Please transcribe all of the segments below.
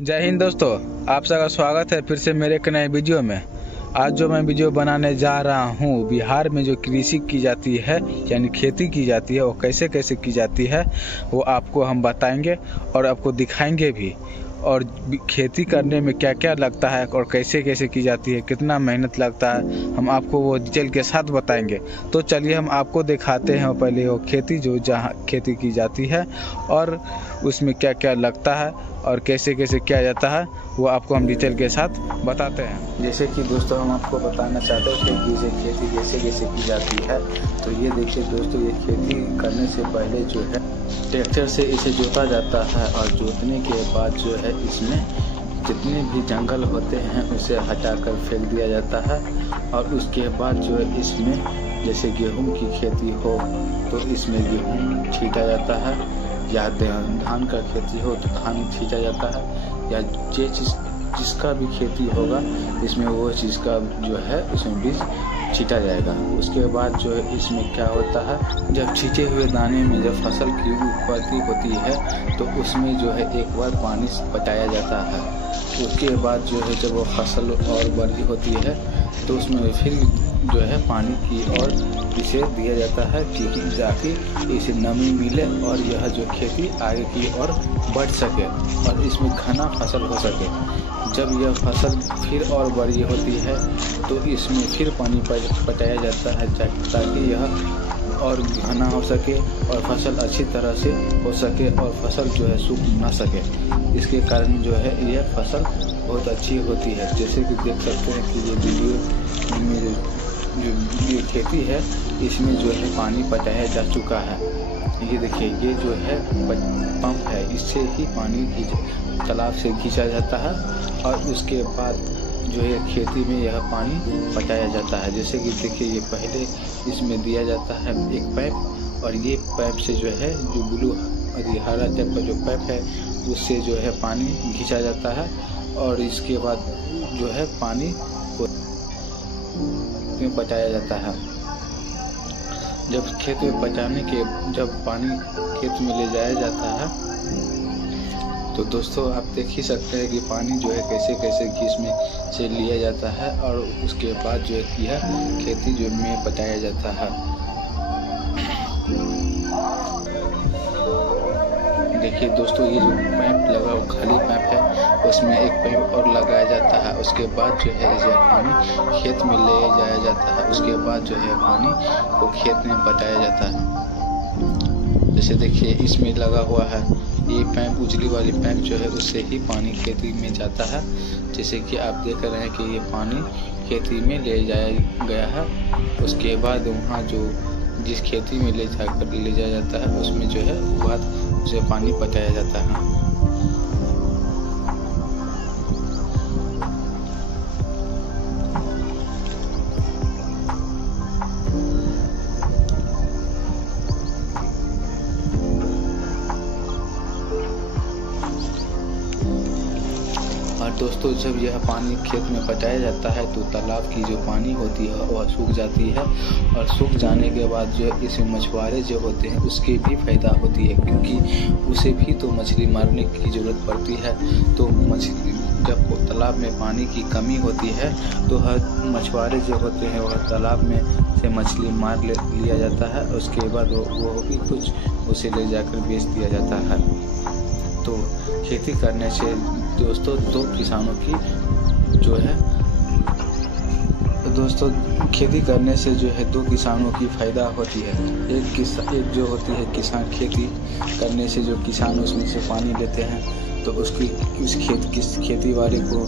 जय हिंद दोस्तों, आप सबका स्वागत है फिर से मेरे एक नए वीडियो में। आज जो मैं वीडियो बनाने जा रहा हूँ, बिहार में जो कृषि की जाती है यानी खेती की जाती है वो कैसे कैसे की जाती है वो आपको हम बताएंगे और आपको दिखाएंगे भी। और खेती करने में क्या क्या लगता है और कैसे कैसे की जाती है, कितना मेहनत लगता है, हम आपको वो डिटेल के साथ बताएंगे। तो चलिए हम आपको दिखाते हैं पहले वो खेती जो जहाँ खेती की जाती है और उसमें क्या क्या लगता है और कैसे कैसे किया जाता है वो आपको हम डिटेल के साथ बताते हैं। जैसे कि दोस्तों हम आपको बताना चाहते हैं कि ये खेती कैसे कैसे की जाती है। तो ये देखिए दोस्तों, ये खेती करने से पहले जो है ट्रैक्टर से इसे जोता जाता है और जोतने के बाद जो है इसमें जितने भी जंगल होते हैं उसे हटाकर फेंक दिया जाता है। और उसके बाद जो है इसमें जैसे गेहूं की खेती हो तो इसमें गेहूं छींटा जाता है, या धान का खेती हो तो धान छींटा जाता है, या जिसका भी खेती होगा इसमें वो चीज़ का जो है उसमें बीज छींटा जाएगा। उसके बाद जो है इसमें क्या होता है, जब छींटे हुए दाने में जब फसल की उत्पत्ति होती है तो उसमें जो है एक बार पानी पटाया जाता है। उसके बाद जो है जब वो फसल और बड़ी होती है तो उसमें फिर जो है पानी की और इसे दिया जाता है कि ताकि इसे नमी मिले और यह जो खेती आगे की ओर बढ़ सके और इसमें घना फसल हो सके। जब यह फसल फिर और बड़ी होती है तो इसमें फिर पानी पटाया जाता है ताकि यह और घना हो सके और फसल अच्छी तरह से हो सके और फसल जो है सूख ना सके। इसके कारण जो है यह फसल बहुत अच्छी होती है। जैसे कि देख सकते हैं कि ये वीडियो में जो ये खेती है इसमें जो है पानी पटाया जा चुका है। ये देखिए, ये जो है पंप है, इससे ही पानी तालाब से खींचा जाता है और उसके बाद जो है खेती में यह पानी पटाया जाता है। जैसे कि देखिए, ये पहले इसमें दिया जाता है एक पाइप और ये पाइप से जो है जो ब्लू हरा टाइप का जो पाइप है उससे जो है पानी खींचा जाता है और इसके बाद जो है पानी में पटाया जाता है। जब खेत में पटाने के जब पानी खेत में ले जाया जाता है तो दोस्तों आप देख ही सकते हैं कि पानी जो है कैसे कैसे इसमें से लिया जाता है और उसके बाद जो है किया खेती जो में पटाया जाता है। देखिए दोस्तों, ये जो पाइप लगा वो खाली पाइप है, उसमें एक पाइप और लगाया जाता है। उसके बाद जो है यह पानी खेत में ले जाया जाता है। उसके बाद जो है पानी को खेत में पटाया जाता है। जैसे देखिए इसमें लगा हुआ है ये पाइप, उजली वाली पाइप जो है उससे ही पानी खेती में जाता है। जैसे कि आप देख रहे हैं कि ये पानी खेती में ले जाया गया है। उसके बाद वहाँ जो जिस खेती में ले जाया जाता है उसमें जो है बाद उसे पानी पटाया जाता है। और दोस्तों, जब यह पानी खेत में पटाया जाता है तो तालाब की जो पानी होती है वह सूख जाती है और सूख जाने के बाद जो इसमें मछुआरे जो होते हैं उसकी भी फायदा होती है, क्योंकि उसे भी तो मछली मारने की ज़रूरत पड़ती है। तो मछली जब तालाब में पानी की कमी होती है तो हर मछुआरे जो होते हैं वह तालाब में से मछली मार लिया जाता है। उसके बाद वो भी कुछ उसे ले जाकर बेच दिया जाता है। तो खेती करने से दोस्तों दो किसानों की जो है खेती करने से जो है दो किसानों की फ़ायदा होती है। एक जो होती है किसान, खेती करने से जो किसान उसमें से पानी लेते हैं तो उस खेती वाले को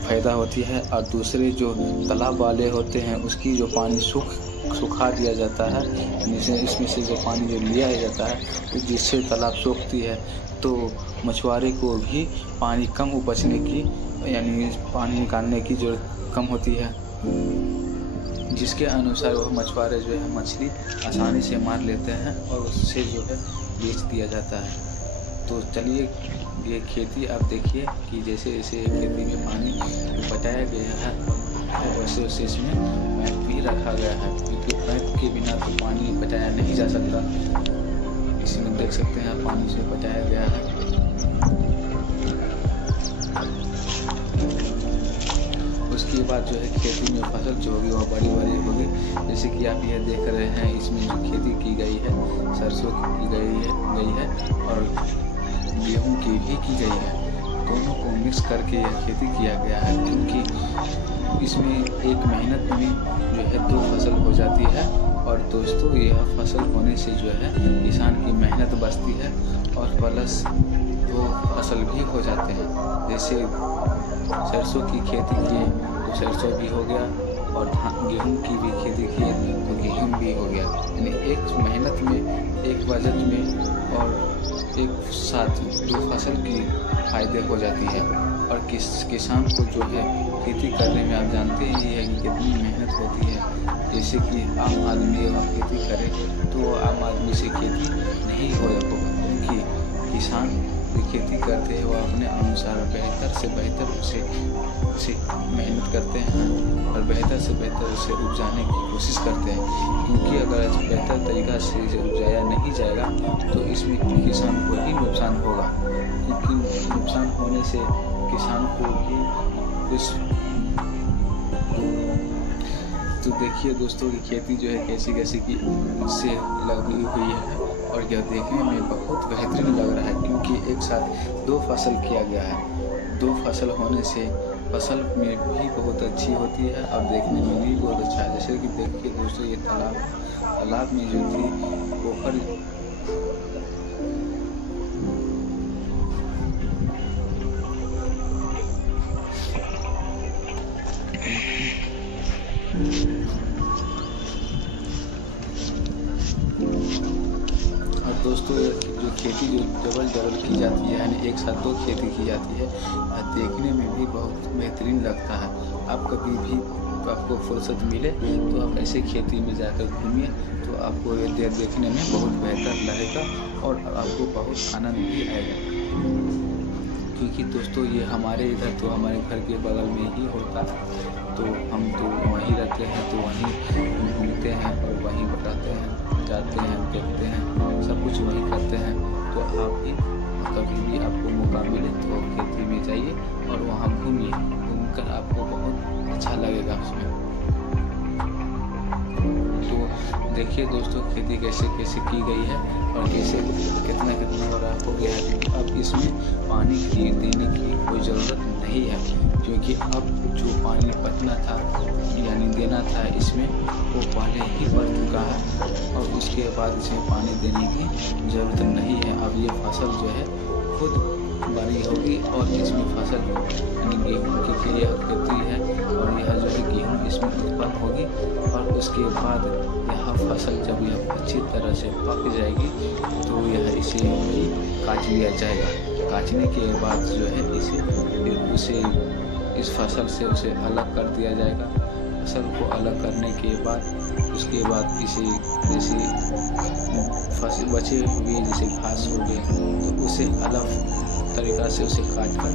फ़ायदा होती है। और दूसरे जो तालाब वाले होते हैं उसकी जो पानी सुखा दिया जाता है, इसमें से जो पानी जो लिया जाता है जिससे तालाब सूखती है तो मछुआरे को भी पानी कम उपजने की यानी पानी निकालने की ज़रूरत कम होती है, जिसके अनुसार वह मछुआरे जो है मछली आसानी से मार लेते हैं और उससे जो है बेच दिया जाता है। तो चलिए ये खेती आप देखिए कि जैसे जैसे खेती में पानी पटाया गया है और वैसे वैसे इसमें पाइप भी रखा गया है, क्योंकि पाइप के बिना तो पानी पटाया नहीं जा सकता। इसमें देख सकते हैं पानी से पटाया गया है। उसके बाद जो है खेती में फसल जो होगी वह बड़ी बड़ी होगी। जैसे कि आप ये देख रहे हैं, इसमें जो खेती की गई है सरसों की गई है और गेहूँ की भी की गई है। दोनों को मिक्स करके यह खेती किया गया है, क्योंकि इसमें एक मेहनत में जो है 2 फसल हो जाती है। और दोस्तों यह फसल होने से जो है किसान की मेहनत बचती है और प्लस 2 फसल भी हो जाते हैं। जैसे सरसों की खेती किए तो सरसों भी हो गया और गेहूं की भी खेती किए तो गेहूं भी हो गया। यानी एक मेहनत में, एक बजट में और एक साथ 2 फसल की फायदे हो जाती है। और किसान को जो है खेती करने में आप जानते ही है कि कितनी मेहनत होती है। जैसे कि आम आदमी अगर खेती करे तो आम आदमी से खेती नहीं हो होगा, क्योंकि किसान जो खेती करते हैं वो अपने अनुसार बेहतर से बेहतर उसे मेहनत करते हैं और बेहतर से बेहतर उसे उपजाने की कोशिश करते हैं। क्योंकि अगर बेहतर तरीक़ा से इसे उपजाया नहीं जाएगा तो इसमें किसान को ही नुकसान होगा, क्योंकि नुकसान होने से किसान को भी कुछ। तो देखिए दोस्तों की खेती जो है कैसी कैसी की से लगी हुई है और यह देखने में बहुत बेहतरीन लग रहा है, क्योंकि एक साथ 2 फसल किया गया है। 2 फसल होने से फसल में भी बहुत अच्छी होती है और देखने में भी बहुत अच्छा है। जैसे कि देखिए दोस्तों, ये तालाब में जो थी पोखर और दोस्तों जो खेती जो डबल की जाती है, यानी एक साथ 2 खेती की जाती है, देखने में भी बहुत बेहतरीन लगता है। आप कभी भी आपको फुर्सत मिले तो आप ऐसे खेती में जाकर घूमिए, तो आपको ये देखने में बहुत बेहतर लगेगा और आपको बहुत आनंद भी आएगा। क्योंकि दोस्तों ये हमारे इधर तो हमारे घर के बगल में ही होता है, तो हम तो वहीं रहते हैं, तो वहीं घूमते हैं और वहीं बताते हैं, जाते हैं, देखते हैं, सब कुछ वहीं करते हैं। तो आप भी कभी भी आपको मौका मिले तो खेती में जाइए और वहाँ घूमिए, घूमकर आपको बहुत अच्छा लगेगा उसमें। तो देखिए दोस्तों खेती कैसे कैसे की गई है और कैसे कितना बड़ा हो गया है। अब इसमें पानी की देने की कोई ज़रूरत नहीं है, क्योंकि अब जो पानी बचना था यानी देना था इसमें वो पहले ही बढ़ चुका है और उसके बाद इसमें पानी देने की ज़रूरत नहीं है। अब ये फसल जो है खुद बड़ी होगी और इसमें फसल यानी गेहूँ की यह खेती है और यह जो है गेहूँ इसमें उत्पन्न होगी और उसके बाद यह फसल जब यह अच्छी तरह से पक जाएगी तो यह इसे भी काट लिया जाएगा। काटने के बाद जो है उसे इस फसल से उसे अलग कर दिया जाएगा। फसल को अलग करने के बाद उसके बाद इसे जैसे फसल बचे हुए जैसे घास हो गए तो उसे अलग तरीक़ा से उसे काट कर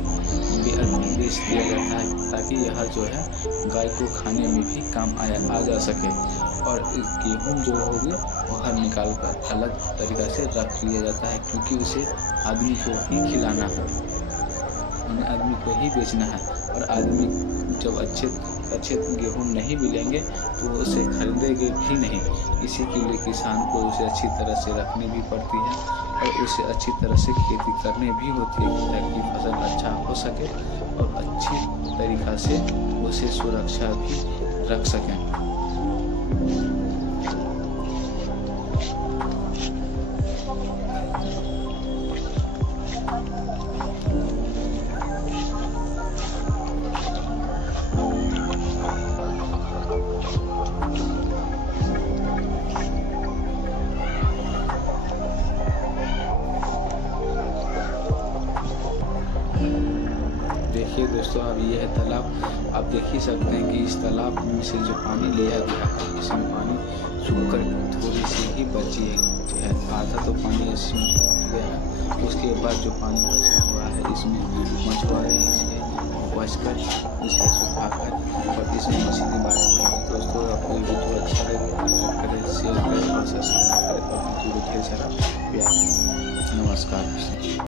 बेच दिया जाता है, ताकि यह जो है गाय को खाने में भी काम आ जा सके। और गेहूँ जो होगी वह निकाल कर अलग तरीक़ा से रख लिया जाता है, क्योंकि उसे आदमी को ही खिलाना है, आदमी को ही बेचना है। और आदमी जब अच्छे गेहूँ नहीं मिलेंगे तो उसे खरीदेंगे भी नहीं। इसी के लिए किसान को उसे अच्छी तरह से रखनी भी पड़ती है और उसे अच्छी तरह से खेती करनी भी होती है, ताकि फसल अच्छा हो सके और अच्छी तरीक़ा से उसे सुरक्षा भी रख सकें। देखिए दोस्तों, अब ये है तालाब। आप देख ही सकते हैं कि इस तालाब में से जो पानी लिया गया है इसमें पानी सूखकर थोड़ी सी ही बची है, आधा तो पानी इसमें गया है। उसके बाद जो पानी बचा हुआ है इसमें मछुआरे इसे बचकर इसे सुखाकर और इसमें मछली मारते हैं। दोस्तों आपको ये वीडियो अच्छा लगे तो करें, शेयर करें और सब्सक्राइब करें और वीडियो को ढेर सारा प्यार। नमस्कार।